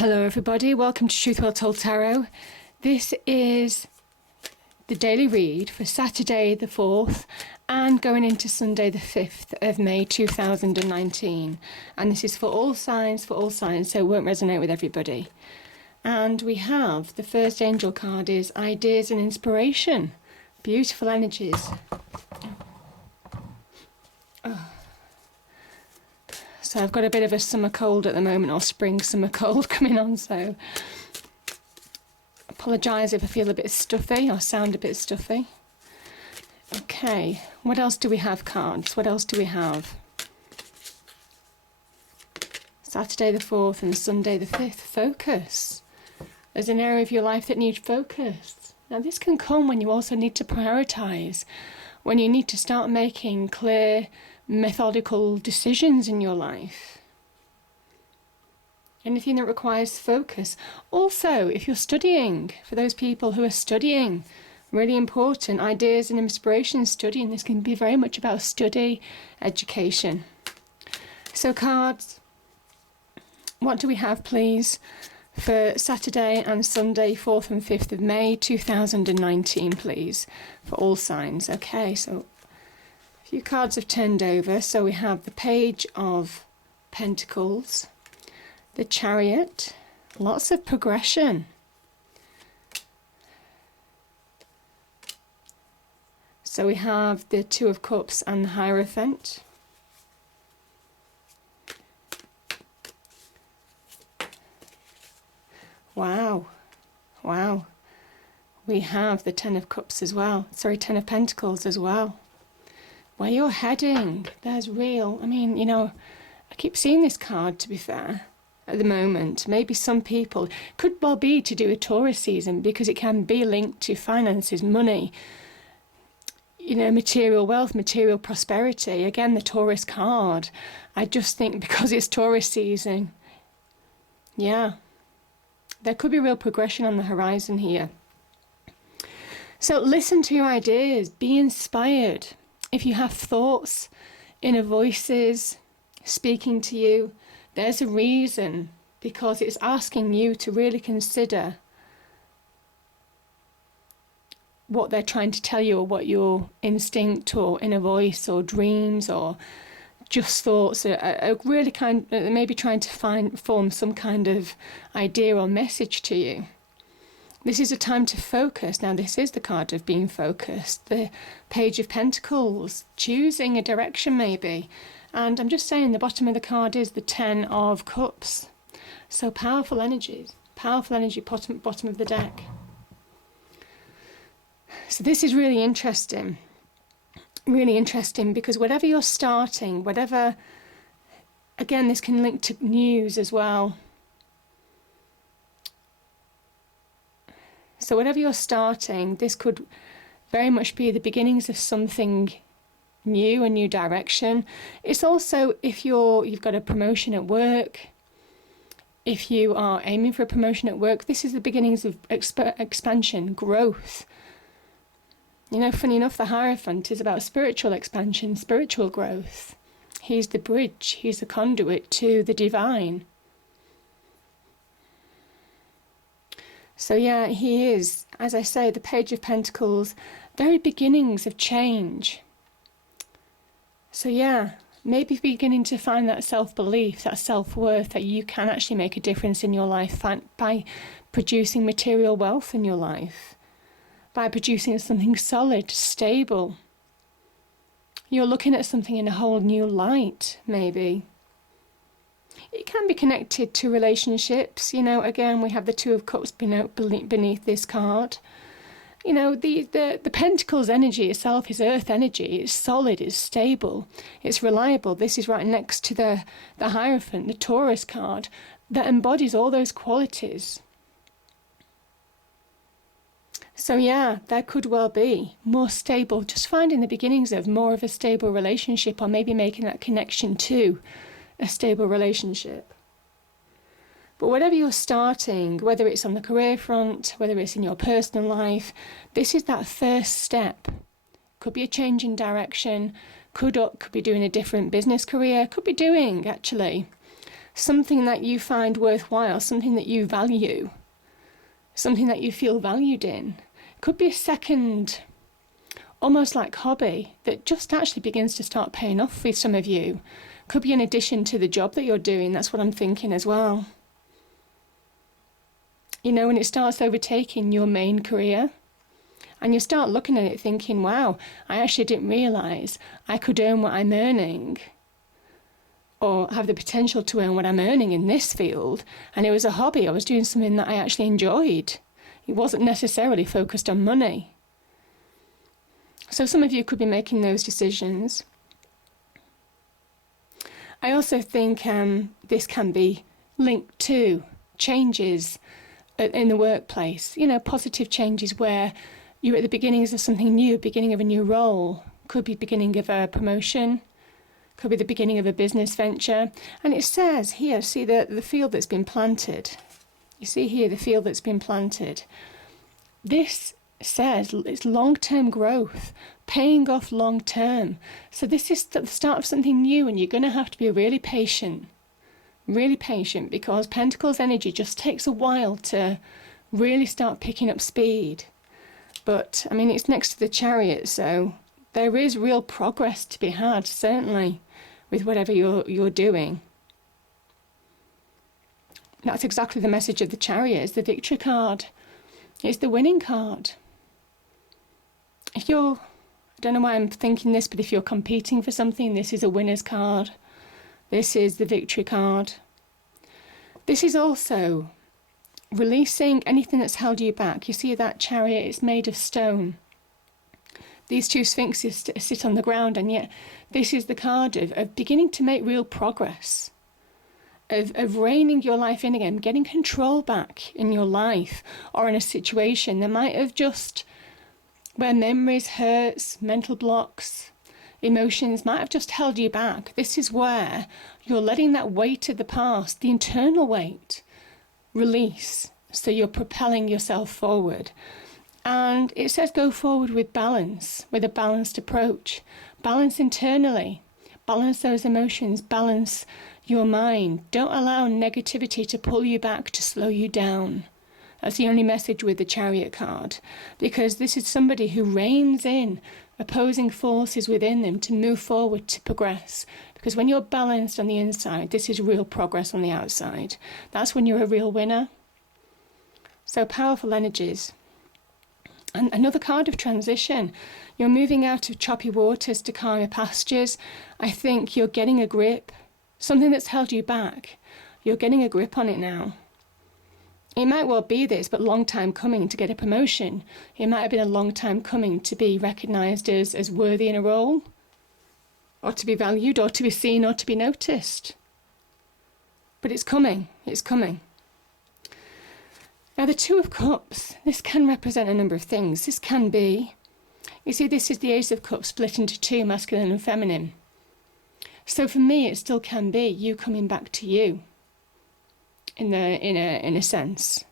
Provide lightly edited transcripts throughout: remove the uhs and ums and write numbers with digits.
Hello everybody, welcome to Truth Well Told Tarot. This is the daily read for Saturday the 4th and going into Sunday the 5th of May 2019. And this is for all signs, so it won't resonate with everybody. And we have the first angel card is Ideas and Inspiration. Beautiful energies. So I've got a bit of a summer cold at the moment, or spring summer cold coming on, so apologise if I feel a bit stuffy or sound a bit stuffy. Okay, what else do we have, cards? What else do we have? Saturday the 4th and Sunday the 5th, focus. There's an area of your life that needs focus. Now this can come when you also need to prioritise, when you need to start making clear, methodical decisions in your life. Anything that requires focus. Also, if you're studying, for those people who are studying, really important, ideas and inspiration studying. This can be very much about study, education. So cards, what do we have please for Saturday and Sunday 4th and 5th of May 2019 please, for all signs. Okay, so a few cards have turned over. So we have the Page of Pentacles, the Chariot, lots of progression. So we have the Two of Cups and the Hierophant. Wow. We have the Ten of Cups as well. Sorry, Ten of Pentacles as well. Where you're heading, there's real, I keep seeing this card, to be fair, at the moment. Maybe some people, could well be to do a Taurus season, because it can be linked to finances, money, material wealth, material prosperity. Again, the Taurus card. I just think because it's Taurus season, yeah, there could be real progression on the horizon here. So listen to your ideas, be inspired. If you have thoughts, inner voices speaking to you, there's a reason, because it's asking you to really consider what they're trying to tell you, or what your instinct or inner voice or dreams or just thoughts are really maybe trying to form some kind of idea or message to you. This is a time to focus. Now this is the card of being focused. The Page of Pentacles, choosing a direction maybe. And I'm just saying the bottom of the card is the Ten of Cups. So powerful energies. Powerful energy, bottom of the deck. So this is really interesting. Really interesting, because whatever you're starting, again, this can link to news as well. So whatever you're starting, this could very much be the beginnings of something new, a new direction. It's also if you've got a promotion at work, if you are aiming for a promotion at work, this is the beginnings of expansion, growth. Funny enough, the Hierophant is about spiritual expansion, spiritual growth. He's the bridge, he's the conduit to the divine. So yeah, he is, as I say, the Page of Pentacles, very beginnings of change. So yeah, maybe beginning to find that self-belief, that self-worth, that you can actually make a difference in your life by producing material wealth in your life, by producing something solid, stable. You're looking at something in a whole new light, maybe. It can be connected to relationships. Again, we have the Two of Cups beneath this card. The Pentacles energy itself is earth energy. It's solid, it's stable, it's reliable. This is right next to the Hierophant, the Taurus card, that embodies all those qualities. So yeah, there could well be more stable, just finding the beginnings of more of a stable relationship, or maybe making that connection to a stable relationship. But whatever you're starting, whether it's on the career front, whether it's in your personal life, this is that first step. Could be a change in direction, could be doing a different business career, could be doing actually something that you find worthwhile, something that you value, something that you feel valued in. It could be a second, almost like hobby, that just actually begins to start paying off for some of you. Could be in addition to the job that you're doing. That's what I'm thinking as well. You know, when it starts overtaking your main career, and you start looking at it thinking, wow, I actually didn't realise I could earn what I'm earning, or have the potential to earn what I'm earning in this field. And it was a hobby. I was doing something that I actually enjoyed. It wasn't necessarily focused on money. So some of you could be making those decisions. I also think this can be linked to changes in the workplace. You know, positive changes where you're at the beginnings of something new, beginning of a new role. Could be beginning of a promotion. Could be the beginning of a business venture. And it says here, see the field that's been planted. You see here the field that's been planted. This says it's long-term growth, paying off long-term. So this is the start of something new, and you're going to have to be really patient, because Pentacles energy just takes a while to really start picking up speed. But, I mean, it's next to the Chariot, so there is real progress to be had, certainly, with whatever you're doing. That's exactly the message of the Chariot. It's the victory card. It's the winning card. If you're, I don't know why I'm thinking this, but if you're competing for something, this is a winner's card. This is the victory card. This is also releasing anything that's held you back. You see that Chariot, it's made of stone. These two sphinxes sit on the ground, and yet this is the card of beginning to make real progress, of reining your life in again, getting control back in your life or in a situation that might have just, where memories, hurts, mental blocks, emotions might have just held you back. This is where you're letting that weight of the past, the internal weight, release. So you're propelling yourself forward. And it says go forward with balance, with a balanced approach. Balance internally, balance those emotions, balance your mind. Don't allow negativity to pull you back, to slow you down. That's the only message with the Chariot card, because this is somebody who reins in opposing forces within them to move forward, to progress. Because when you're balanced on the inside, this is real progress on the outside. That's when you're a real winner. So powerful energies. And another card of transition. You're moving out of choppy waters to calmer pastures. I think you're getting a grip. Something that's held you back. You're getting a grip on it now. It might well be this, but long time coming to get a promotion. It might have been a long time coming to be recognised as worthy in a role, or to be valued, or to be seen, or to be noticed. But it's coming. It's coming. Now the Two of Cups, this can represent a number of things. This can be, you see, this is the Ace of Cups split into two, masculine and feminine. So for me, it still can be you coming back to you, in a sense.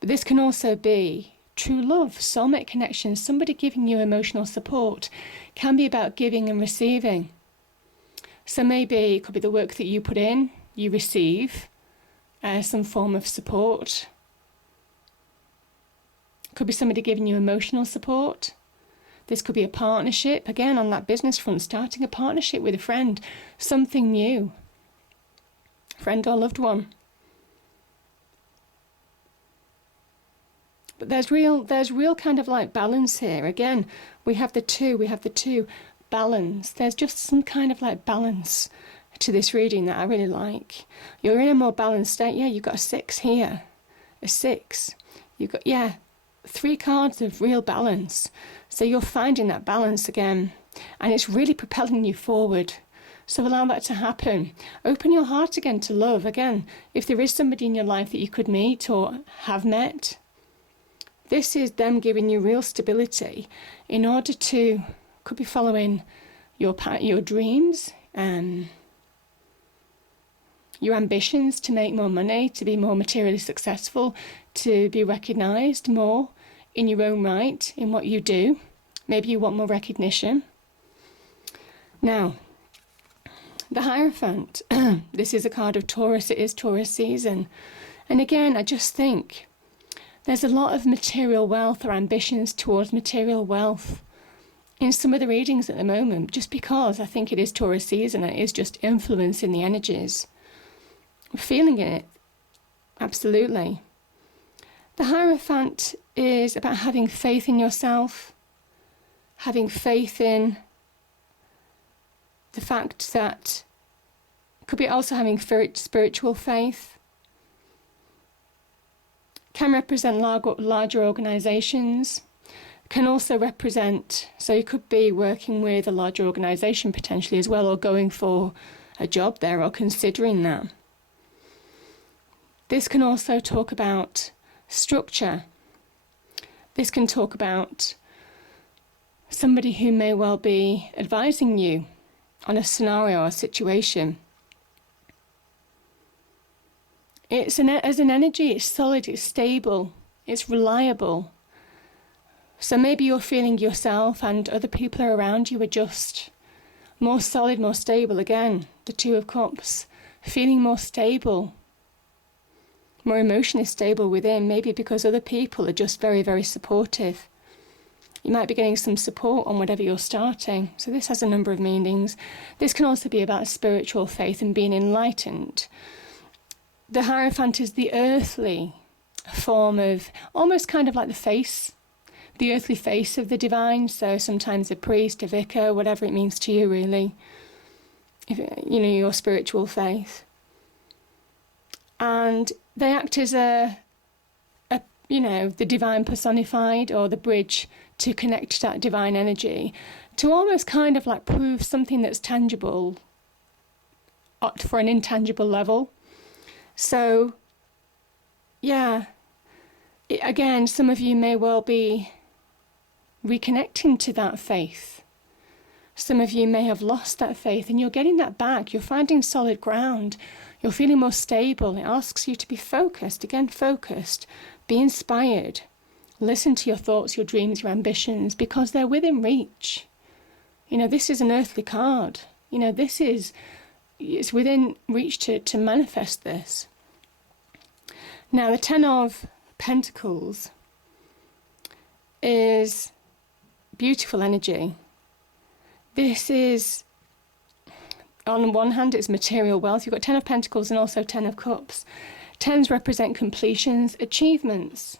But this can also be true love, soulmate connection, somebody giving you emotional support. Can be about giving and receiving. So maybe it could be the work that you put in, you receive some form of support. Could be somebody giving you emotional support. This could be a partnership, again on that business front, starting a partnership with a friend, something new, friend or loved one. But there's real kind of like balance here. Again, we have the two, balance. There's just some kind of like balance to this reading that I really like. You're in a more balanced state. Yeah, you've got a 6 here, a 6. You've got, 3 cards of real balance. So you're finding that balance again, and it's really propelling you forward. So allow that to happen. Open your heart again to love. Again, if there is somebody in your life that you could meet or have met, this is them giving you real stability in order to, could be following your dreams, your ambitions to make more money, to be more materially successful, to be recognised more in your own right, in what you do. Maybe you want more recognition. Now, The Hierophant. This is a card of Taurus. It is Taurus season. And again, I just think there's a lot of material wealth or ambitions towards material wealth in some of the readings at the moment, just because I think it is Taurus season. It is just influencing the energies. I'm feeling it. Absolutely. The Hierophant is about having faith in yourself, having faith in the fact that could be also having spiritual faith. Can represent larger organisations. Can also represent, so you could be working with a larger organisation potentially as well, or going for a job there, or considering that. This can also talk about structure. This can talk about somebody who may well be advising you on a scenario or situation. As an energy, it's solid, it's stable, it's reliable. So maybe you're feeling yourself and other people around you are just more solid, more stable. Again, the Two of Cups, feeling more stable, more emotionally stable within, maybe because other people are just very, very supportive. You might be getting some support on whatever you're starting. So this has a number of meanings. This can also be about spiritual faith and being enlightened. The Hierophant is the earthly form of, almost kind of like the face, the earthly face of the divine. So sometimes a priest, a vicar, whatever it means to you really, if, you know, your spiritual faith. And they act as a you know, the divine personified, or the bridge to connect to that divine energy, to almost kind of like prove something that's tangible for an intangible level. So, yeah, again, some of you may well be reconnecting to that faith. Some of you may have lost that faith and you're getting that back. You're finding solid ground. You're feeling more stable. It asks you to be focused, again, focused. Be inspired. Listen to your thoughts, your dreams, your ambitions, because they're within reach. You know, this is an earthly card. You know, it's within reach to manifest this. Now, the Ten of Pentacles is beautiful energy. This is, on one hand, it's material wealth. You've got Ten of Pentacles and also Ten of Cups. Tens represent completions, achievements.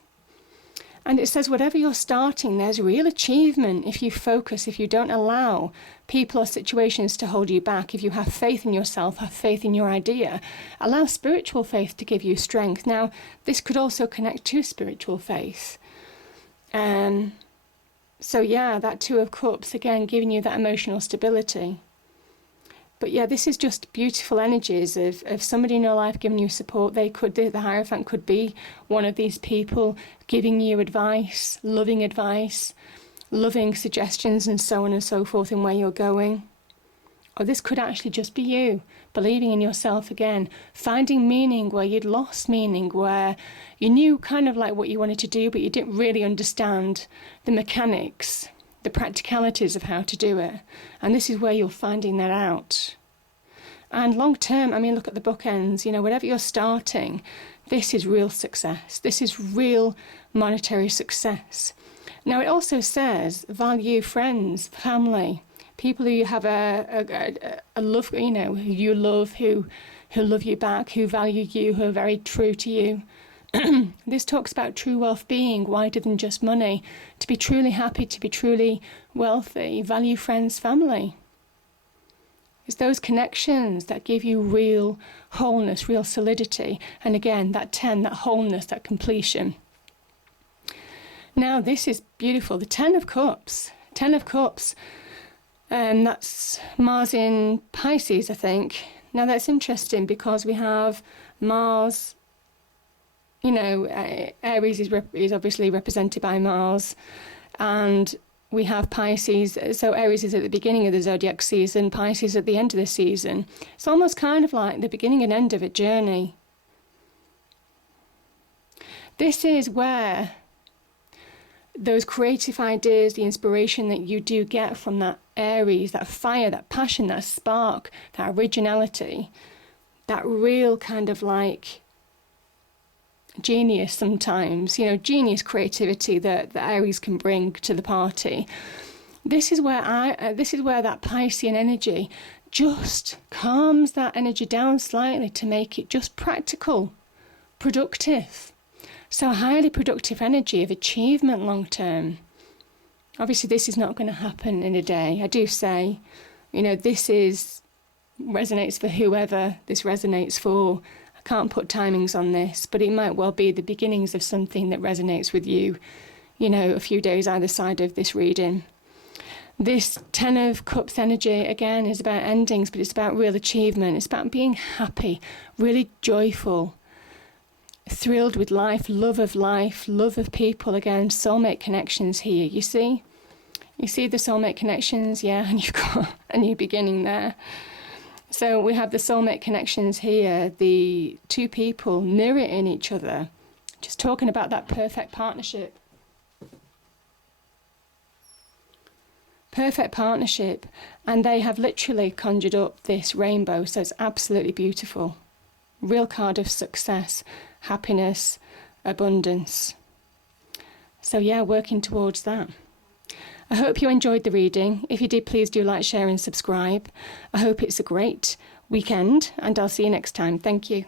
And it says whatever you're starting, there's real achievement if you focus, if you don't allow people or situations to hold you back, if you have faith in yourself, have faith in your idea, allow spiritual faith to give you strength. Now, this could also connect to spiritual faith. So yeah, that Two of Cups, again, giving you that emotional stability. But yeah, this is just beautiful energies of somebody in your life giving you support. The Hierophant could be one of these people giving you advice, loving suggestions and so on and so forth in where you're going. Or this could actually just be you, believing in yourself again, finding meaning where you'd lost meaning, where you knew kind of like what you wanted to do, but you didn't really understand the mechanics, the practicalities of how to do it. And this is where you're finding that out. And long term, I mean, look at the bookends, you know, whatever you're starting, this is real success. This is real monetary success. Now, it also says value friends, family, people who you have a love, you know, who you love, who love you back, who value you, who are very true to you. This talks about true wealth being wider than just money. To be truly happy, to be truly wealthy, value friends, family. It's those connections that give you real wholeness, real solidity. And again, that 10, that wholeness, that completion. Now, this is beautiful. The Ten of Cups. Ten of Cups. And that's Mars in Pisces, I think. Now, that's interesting because we have Mars. You know, Aries is obviously represented by Mars, and we have Pisces. So Aries is at the beginning of the zodiac season, Pisces at the end of the season. It's almost kind of like the beginning and end of a journey. This is where those creative ideas, the inspiration that you do get from that Aries, that fire, that passion, that spark, that originality, that real kind of like genius sometimes, genius creativity that the Aries can bring to the party. This is where that Piscean energy just calms that energy down slightly to make it just practical, productive. So highly productive energy of achievement long term. Obviously, this is not going to happen in a day. I do say, this resonates for whoever this resonates for. I can't put timings on this, but it might well be the beginnings of something that resonates with you, a few days either side of this reading. This Ten of Cups energy, again, is about endings, but it's about real achievement. It's about being happy, really joyful, thrilled with life, love of people. Again, soulmate connections here, you see? You see the soulmate connections, yeah, and you've got a new beginning there. So we have the soulmate connections here, the two people mirroring each other, just talking about that perfect partnership. Perfect partnership, and they have literally conjured up this rainbow, so it's absolutely beautiful. Real card of success, happiness, abundance. So yeah, working towards that. I hope you enjoyed the reading. If you did, please do like, share and subscribe. I hope it's a great weekend, and I'll see you next time. Thank you.